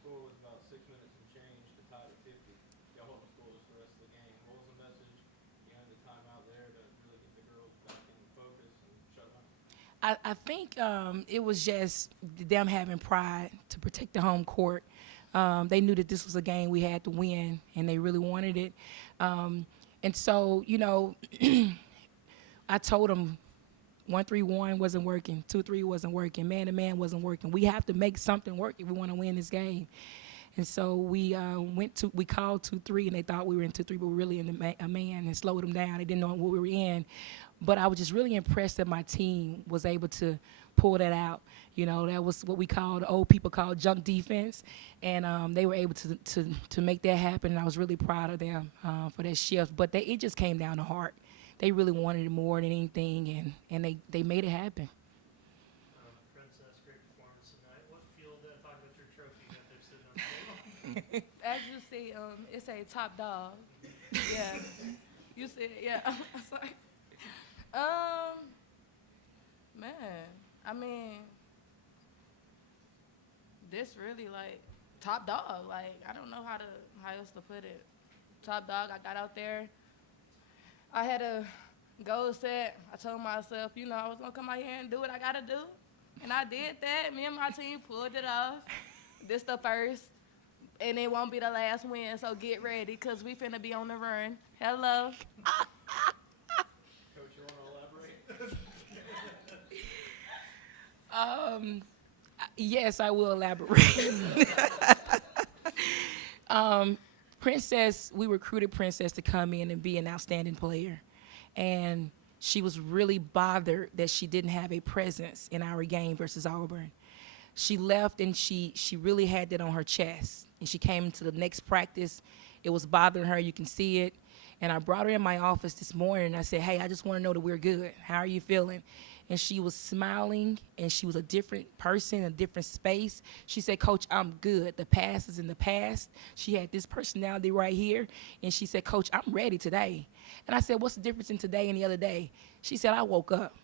score with about 6 minutes and change to tie to 50. Y'all held the scoreless the rest of the game. What was the message behind the timeout there to really get the girls back in focus and shut them out? I think it was just them having pride to protect the home court. They knew that this was a game we had to win, and they really wanted it. And so, I told them 1-3-1 wasn't working, 2-3 wasn't working, man to man wasn't working. We have to make something work if we want to win this game. And so we called 2-3, and they thought we were in 2-3, but we were really in a man, and slowed them down. They didn't know what we were in. But I was just really impressed that my team was able to pull that out. That was what the old people call junk defense, and they were able to make that happen. And I was really proud of them for that shift. But it just came down to heart. They really wanted it more than anything, and they made it happen. Princess, great performance tonight. What field, talk about your trophy you got there sitting on the table? As you see, it say top dog. Yeah. You said, yeah. Sorry. Man, I mean, this really like top dog. Like I don't know how else to put it. Top dog. I got out there. I had a goal set. I told myself, I was gonna come out here and do what I gotta do, and I did that. Me and my team pulled it off. This the first, and it won't be the last win. So get ready, cause we finna be on the run. Hello. Coach, you want to elaborate? Yes, I will elaborate. Princess, we recruited Princess to come in and be an outstanding player. And she was really bothered that she didn't have a presence in our game versus Auburn. She left and she really had that on her chest. And she came to the next practice. It was bothering her. You can see it. And I brought her in my office this morning and I said, hey, I just want to know that we're good. How are you feeling? And she was smiling, and she was a different person, a different space. She said, Coach, I'm good. The past is in the past. She had this personality right here, and she said, Coach, I'm ready today. And I said, what's the difference in today and the other day? She said, I woke up.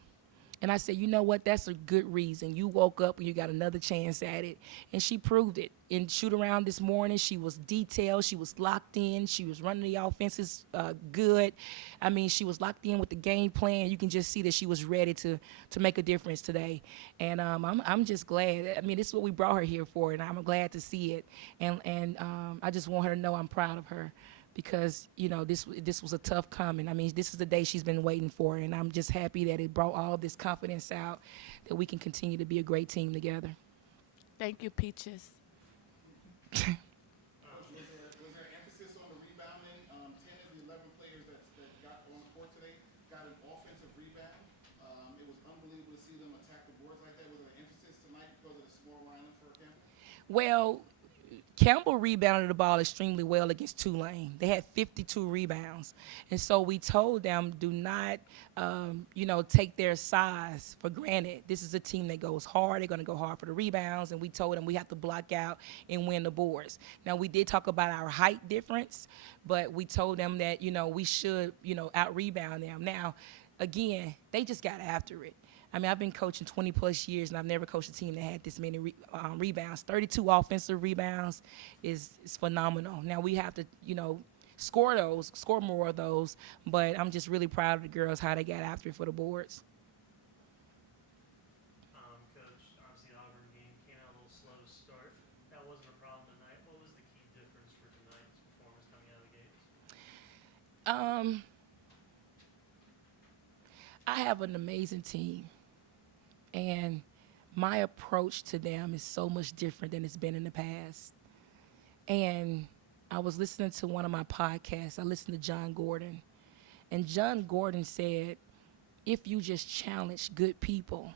And I said, you know what? That's a good reason. You woke up and you got another chance at it. And she proved it. In shoot around this morning, she was detailed. She was locked in. She was running the offenses good. I mean, she was locked in with the game plan. You can just see that she was ready to make a difference today. And I'm just glad. I mean, this is what we brought her here for, and I'm glad to see it. And I just want her to know I'm proud of her, because this was a tough coming. I mean, this is the day she's been waiting for, and I'm just happy that it brought all this confidence out that we can continue to be a great team together. Thank you, Peaches. Was there emphasis on the rebounding? 10 of the 11 players that got on the court today got an offensive rebound. It was unbelievable to see them attack the boards like that. Was there emphasis tonight because of the small lineup for Campbell? Well, Campbell rebounded the ball extremely well against Tulane. They had 52 rebounds. And so we told them, do not, take their size for granted. This is a team that goes hard. They're going to go hard for the rebounds. And we told them we have to block out and win the boards. Now, we did talk about our height difference, but we told them that, we should, out-rebound them. Now, again, they just got after it. I mean, I've been coaching 20 plus years, and I've never coached a team that had this many rebounds. 32 offensive rebounds is phenomenal. Now we have to, score more of those. But I'm just really proud of the girls, how they got after it for the boards. Coach, obviously the Auburn game came out a little slow to start. That wasn't a problem tonight. What was the key difference for tonight's performance coming out of the gates? I have an amazing team, and my approach to them is so much different than it's been in the past. And I was listening to one of my podcasts. I listened to John Gordon, and John Gordon said, if you just challenge good people,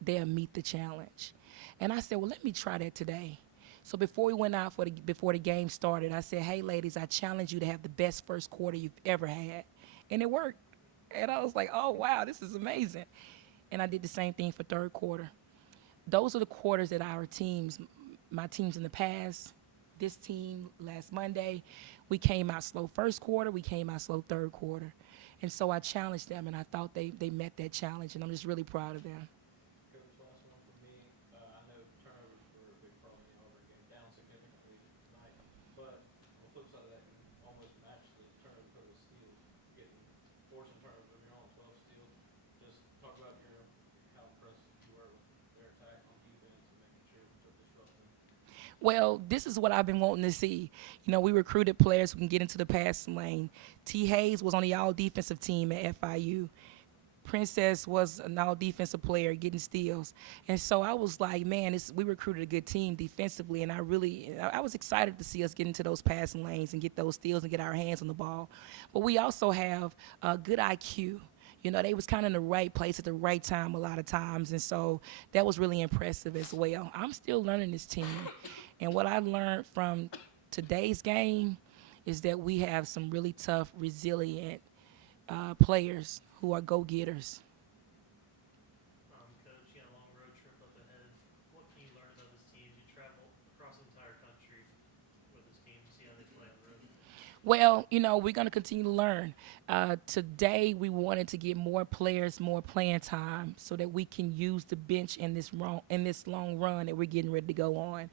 they'll meet the challenge. And I said, well, let me try that today. So before we went out before the game started, I said, hey, ladies, I challenge you to have the best first quarter you've ever had. And it worked. And I was like, oh, wow, this is amazing. And I did the same thing for third quarter. Those are the quarters that my teams in the past, this team last Monday, we came out slow first quarter, we came out slow third quarter. And so I challenged them, and I thought they met that challenge, and I'm just really proud of them. Coach, last one for me. I know turnovers were a big problem in the Auburn game. Down significantly Well, this is what I've been wanting to see. You know, we recruited players who can get into the passing lane. T. Hayes was on the all-defensive team at FIU. Princess was an all-defensive player getting steals. And so I was like, man, we recruited a good team defensively, and I was excited to see us get into those passing lanes and get those steals and get our hands on the ball. But we also have good IQ. You know, they was kind of in the right place at the right time a lot of times, and so that was really impressive as well. I'm still learning this team, and what I learned from today's game is that we have some really tough, resilient players who are go-getters. Coach, you got a long road trip up ahead. What can you learn about this team? You travel across the entire country with this team, see how they play on the road. Well, you know, we're going to continue to learn. Today, we wanted to get more players more playing time so that we can use the bench in this long run that we're getting ready to go on.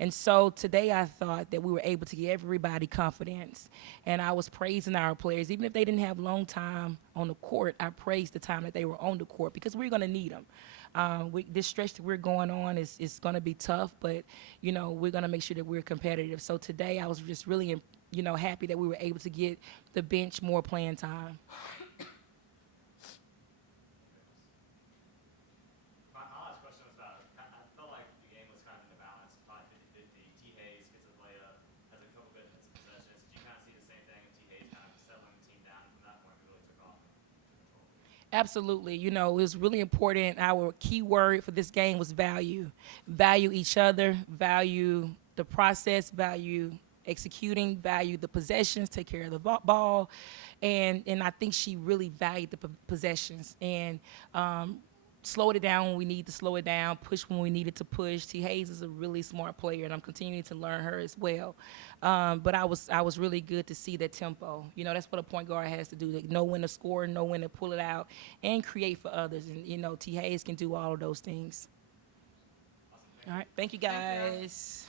And so today, I thought that we were able to give everybody confidence. And I was praising our players. Even if they didn't have long time on the court, I praised the time that they were on the court because we're going to need them. This stretch that we're going on is going to be tough, but, you know, we're going to make sure that we're competitive. So today, I was just really happy that we were able to get the bench more playing time. My last question was about, I felt like the game was kind of in a balance, probably 50-50. T. Hayes gets a layup, has a couple good hits and possessions. Did you kind of see the same thing with T. Hayes kind of settling the team down, and from that point we really took off? Absolutely. You know, it was really important. Our key word for this game was value. Value each other, value the process, value executing, value the possessions, take care of the ball. And I think she really valued the possessions and slowed it down when we need to slow it down, push when we needed to push. T. Hayes is a really smart player, and I'm continuing to learn her as well. But I was really good to see that tempo. You know, that's what a point guard has to do, to know when to score, know when to pull it out, and create for others. And, you know, T. Hayes can do all of those things. Awesome. All right. Thank you, guys.